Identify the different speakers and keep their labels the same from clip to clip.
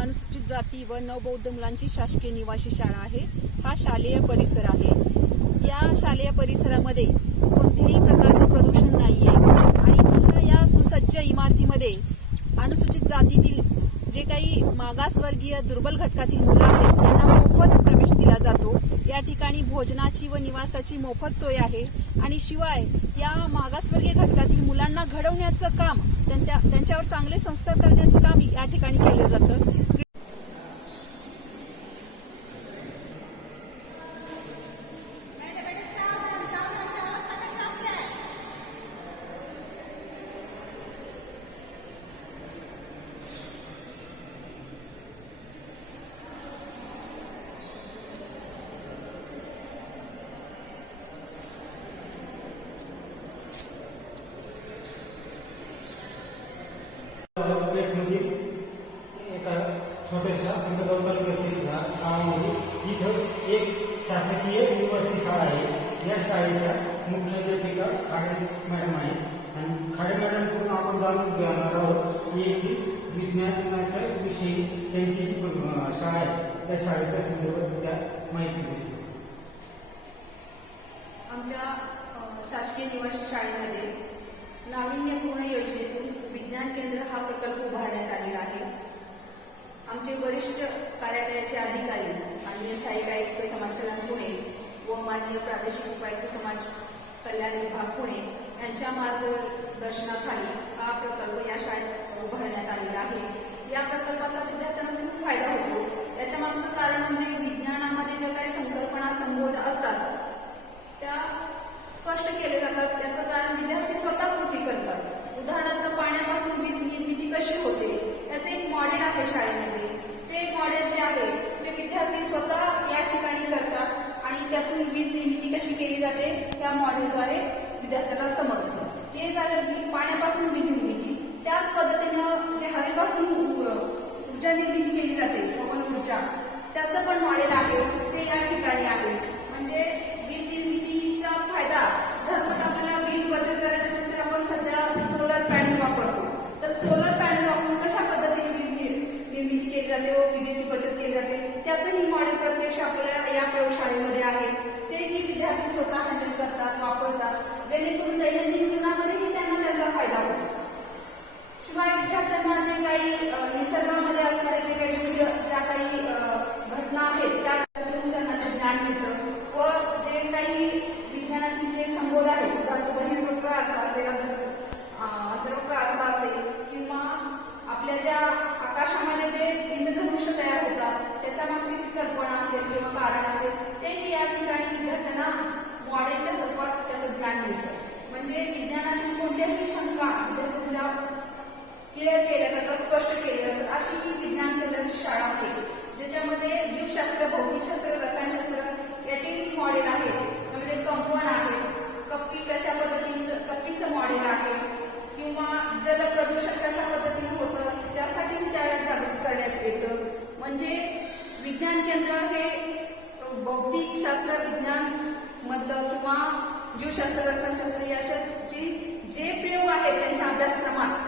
Speaker 1: अनुसूचित जाती व नवबौद्ध मुलांची शासकीय निवासी शाळा आहे. हा शालेय परिसर आहे. या शालेय परिसरामध्ये कोणत्याही प्रकारचं प्रदूषण नाही आहे आणि अशा या सुसज्ज इमारतीमध्ये अनुसूचित जातीतील जे काही मागासवर्गीय दुर्बल घटकातील मुलं आहेत त्यांना मोफत प्रवेश दिला जातो. या ठिकाणी भोजनाची व निवासाची मोफत सोय आहे. आणि शिवाय या मागासवर्गीय घटकातील मुलांना घडवण्याचं काम त्यांच्या त्यांच्यावर चांगले संस्कार करण्याचं काम या ठिकाणी केलं जातं.
Speaker 2: आहे शाळेच्या मुख्याध्यापिका खाडे मॅडम आहे आणि खाडे मॅडमकडून आपण जाणून घेणार आहोत की येथील विज्ञानाच्या विषयी त्यांची जी शाळा आहे त्या शाळेच्या संदर्भात त्या माहिती देतील.
Speaker 1: आमच्या शासकीय निवासी शाळेमध्ये नाविन्यपूर्ण योजनेतून विज्ञान केंद्र हा प्रकल्प उभारण्यात आलेला आहे. आमचे वरिष्ठ कार्यालयाचे अधिकारी आणि सहाय्यक आयुक्त समाज कल्याण पुणे व माननीय प्रादेशिक उपायुक्त समाज कल्याण विभाग पुणे यांच्या मार्गदर्शनाखाली हा प्रकल्प या शाळेत उभारण्यात आलेला आहे. या प्रकल्पाचा विद्यार्थ्यांना खूप फायदा होतो. याच्या मागचं कारण म्हणजे विज्ञानामध्ये ज्या काही संकल्पना संबोध असतात त्या स्पष्ट केले जातात. त्याचं कारण विद्यार्थी स्वतः कृती करतात. उदाहरणार्थ पाण्यापासून वीज निर्मिती कशी होते याचं एक मॉडेल आहे शाळेमध्ये ते मॉडेल जे आहे ते विद्यार्थी स्वतः या ठिकाणी करतात आणि त्यातून वीज निर्मिती कशी केली जाते त्या मॉडेलद्वारे विद्यार्थ्याला समजतं हे झालं की पाण्यापासून वीज निर्मिती त्याच पद्धतीनं जे हवेपासून ऊर्जा निर्मिती केली जाते पवन ऊर्जा त्याचं पण मॉडेल आहे. ते या ठिकाणी आहे. म्हणजे वीज निर्मितीचा फायदा धर्मात आपल्याला वीज बचत करायची असेल तर आपण सध्या सोलर पॅनल वापरतो. तर सोलर पॅनल वापरून कशा पद्धतीने वीज निर्मिती केली जाते व विजेची बचत केली जाते त्याचंही मॉडेल प्रत्यक्ष आपल्याला या प्रयोगशाळेमध्ये आहे. तेही विद्यार्थी स्वतः हँडल करतात वापरतात. जेणेकरून दैनंदिन क्लिअर केलं जातं स्पष्ट केलं जातं. अशी ही विज्ञान केंद्राची शाळा आहे ज्याच्यामध्ये जीवशास्त्र भौतिकशास्त्र रसायनशास्त्र याचे मॉडेल आहे. म्हणजे कंपन आहे. कप्पी कशा पद्धतीचं कप्पीचं मॉडेल आहे. किंवा जल प्रदूषण कशा पद्धतीने होतं त्यासाठी त्याला जागृत करण्यात येतं. म्हणजे विज्ञान केंद्र हे भौतिक शास्त्र विज्ञान मधलं किंवा जीवशास्त्र रसायनशास्त्र याच्या जी जे प्रयोग आहेत त्यांच्या अभ्यासक्रमात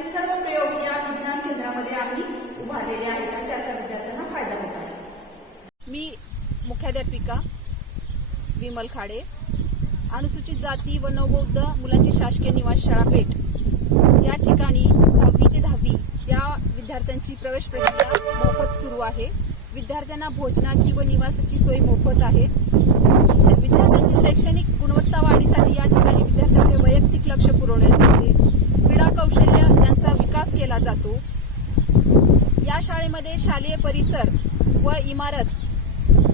Speaker 1: त्यातील सर्व प्रयोग या विज्ञान केंद्रामध्ये आम्ही उभारलेले आहेत आणि त्याचा विद्यार्थ्यांना फायदा होत आहे. मी मुख्याध्यापिका विमल खाडे. अनुसूचित जाती व नवबौद्ध मुलांची शासकीय निवास शाळा पेठ. या ठिकाणी सहावी ते दहावी या विद्यार्थ्यांची प्रवेश प्रक्रिया मोफत सुरू आहे. विद्यार्थ्यांना भोजनाची व निवासाची सोय मोफत आहे. विद्यार्थ्यांची शैक्षणिक गुणवत्ता वाढीसाठी या ठिकाणी विद्यार्थ्यांकडे वैयक्तिक लक्ष पुरवण्यात येते. क्रीडा कौशल्य यांचा विकास केला जातो. या शाळेमध्ये शालेय परिसर व इमारत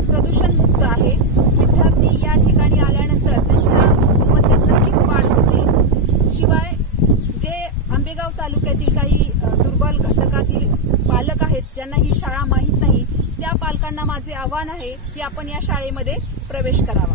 Speaker 1: प्रदूषण मुक्त आहे. विद्यार्थी या ठिकाणी आल्यानंतर त्यांच्या गुणवत्तेत नक्कीच वाढ होते. शिवाय जे आंबेगाव तालुक्यातील काही दुर्बल घटकातील पालक आहेत ज्यांना ही शाळा माहीत नाही त्या पालकांना माझे आव्हान आहे की आपण या शाळेमध्ये प्रवेश करावा.